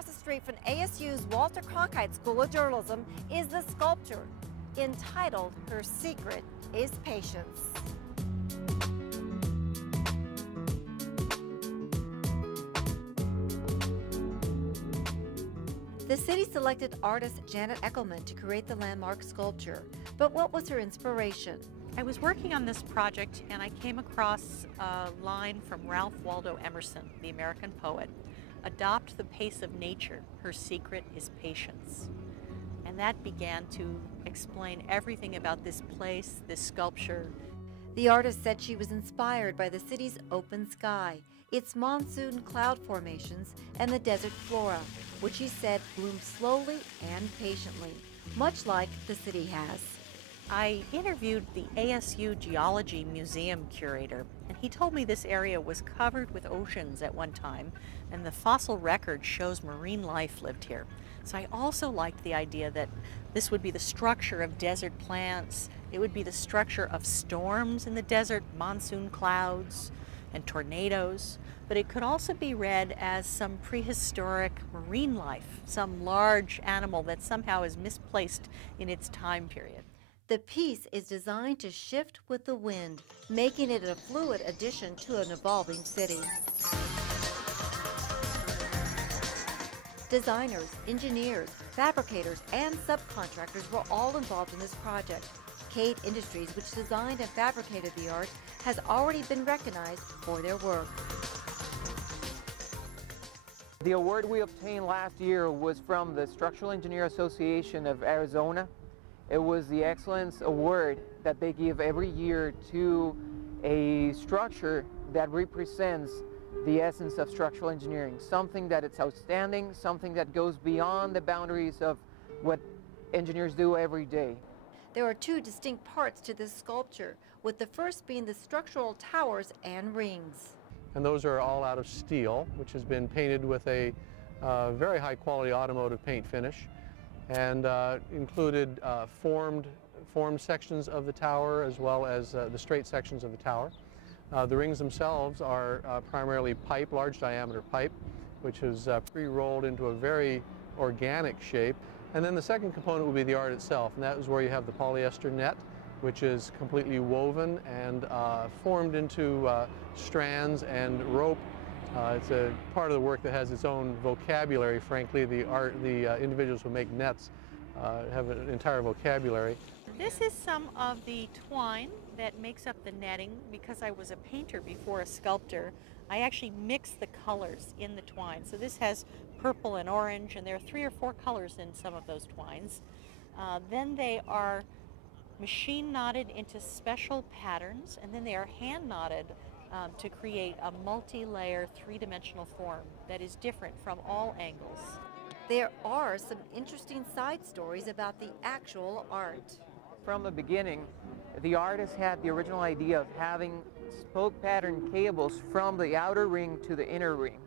across the street from ASU's Walter Cronkite School of Journalism is the sculpture entitled Her Secret is Patience. The city selected artist Janet Eckelman to create the landmark sculpture. But what was her inspiration? I was working on this project and I came across a line from Ralph Waldo Emerson, the American poet. Adopt the pace of nature, her secret is patience. And that began to explain everything about this place, this sculpture. The artist said she was inspired by the city's open sky, its monsoon cloud formations, and the desert flora, which she said bloomed slowly and patiently, much like the city has. I interviewed the ASU Geology Museum curator, and he told me this area was covered with oceans at one time, and the fossil record shows marine life lived here. So I also liked the idea that this would be the structure of desert plants, it would be the structure of storms in the desert, monsoon clouds and tornadoes, but it could also be read as some prehistoric marine life, some large animal that somehow is misplaced in its time period. The piece is designed to shift with the wind, making it a fluid addition to an evolving city. Designers, engineers, fabricators, and subcontractors were all involved in this project. Cade Industries, which designed and fabricated the art, has already been recognized for their work. The award we obtained last year was from the Structural Engineer Association of Arizona. It was the Excellence Award that they give every year to a structure that represents the essence of structural engineering, something that it's outstanding, something that goes beyond the boundaries of what engineers do every day. There are two distinct parts to this sculpture, with the first being the structural towers and rings. And those are all out of steel, which has been painted with a very high quality automotive paint finish, and included formed sections of the tower as well as the straight sections of the tower. The rings themselves are primarily pipe, large diameter pipe, which is pre-rolled into a very organic shape. And then the second component will be the art itself, and that is where you have the polyester net, which is completely woven and formed into strands and rope. It's a part of the work that has its own vocabulary, frankly. The individuals who make nets have an entire vocabulary. This is some of the twine that makes up the netting. Because I was a painter before a sculptor, I actually mix the colors in the twine. So this has purple and orange, and there are 3 or 4 colors in some of those twines. Then they are machine knotted into special patterns, and then they are hand knotted to create a multi-layer 3-dimensional form that is different from all angles. There are some interesting side stories about the actual art. From the beginning, the artist had the original idea of having spoke pattern cables from the outer ring to the inner ring.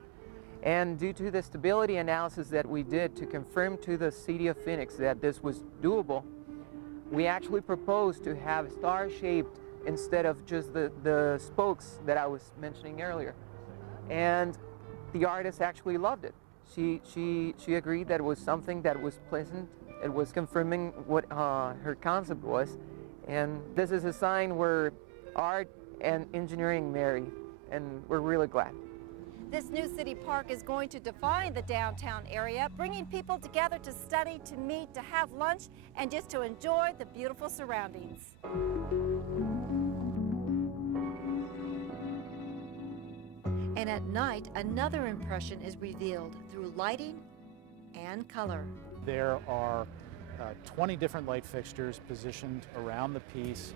And due to the stability analysis that we did to confirm to the city of Phoenix that this was doable, we actually proposed to have star-shaped instead of just the spokes that I was mentioning earlier. And the artist actually loved it. She agreed that it was something that was pleasant. It was confirming what her concept was. And this is a sign where art and engineering marry, and we're really glad. This new city park is going to define the downtown area, bringing people together to study, to meet, to have lunch, and just to enjoy the beautiful surroundings. And at night, another impression is revealed through lighting and color. There are 20 different light fixtures positioned around the piece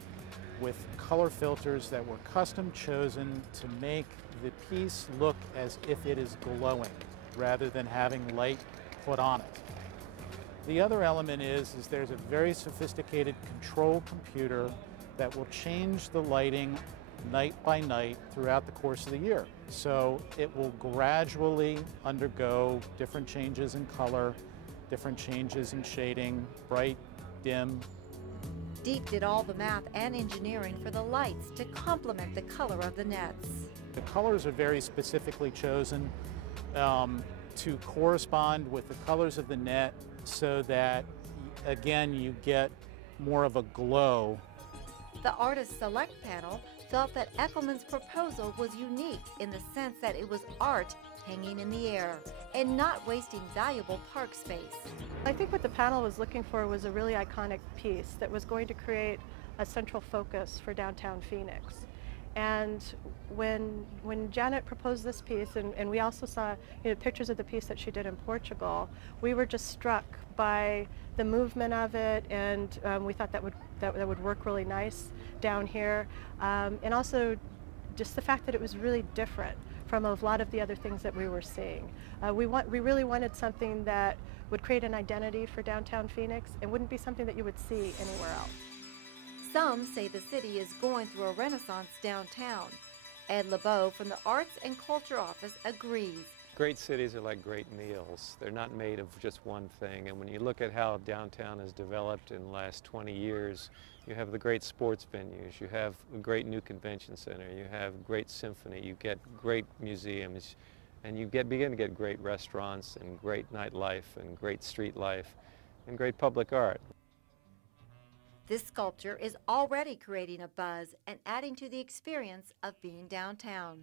with color filters that were custom chosen to make the piece look as if it is glowing rather than having light put on it. The other element is there's a very sophisticated control computer that will change the lighting night by night throughout the course of the year. So it will gradually undergo different changes in color, different changes in shading, bright, dim. Deep did all the math and engineering for the lights to complement the color of the nets. The colors are very specifically chosen to correspond with the colors of the net so that, again, you get more of a glow. The Artist Select panel felt that Eckelman's proposal was unique in the sense that it was art hanging in the air and not wasting valuable park space. I think what the panel was looking for was a really iconic piece that was going to create a central focus for downtown Phoenix. And when Janet proposed this piece, and we also saw pictures of the piece that she did in Portugal, we were just struck by the movement of it, and we thought that would work really nice down here. And also just the fact that it was really different from a lot of the other things that we were seeing. We really wanted something that would create an identity for downtown Phoenix and wouldn't be something that you would see anywhere else. Some say the city is going through a renaissance downtown. Ed LeBeau from the Arts and Culture Office agrees. Great cities are like great meals. They're not made of just one thing. And when you look at how downtown has developed in the last 20 years, you have the great sports venues, you have a great new convention center, you have great symphony, you get great museums, and you begin to get great restaurants and great nightlife and great street life and great public art. This sculpture is already creating a buzz and adding to the experience of being downtown.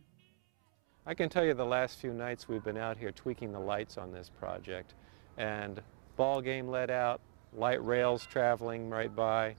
I can tell you the last few nights we've been out here tweaking the lights on this project, and ball game let out, light rails traveling right by,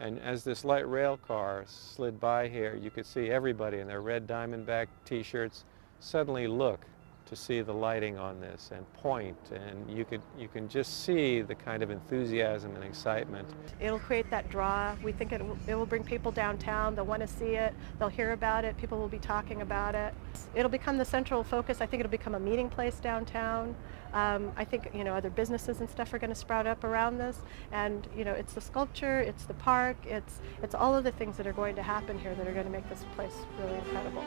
and as this light rail car slid by here, you could see everybody in their red Diamondback t-shirts suddenly look to see the lighting on this and point, and you can just see the kind of enthusiasm and excitement. It'll create that draw. We think it will bring people downtown. They'll want to see it. They'll hear about it. People will be talking about it. It'll become the central focus. I think it'll become a meeting place downtown. I think other businesses and stuff are going to sprout up around this, and it's the sculpture, it's the park, it's all of the things that are going to happen here that are going to make this place really incredible.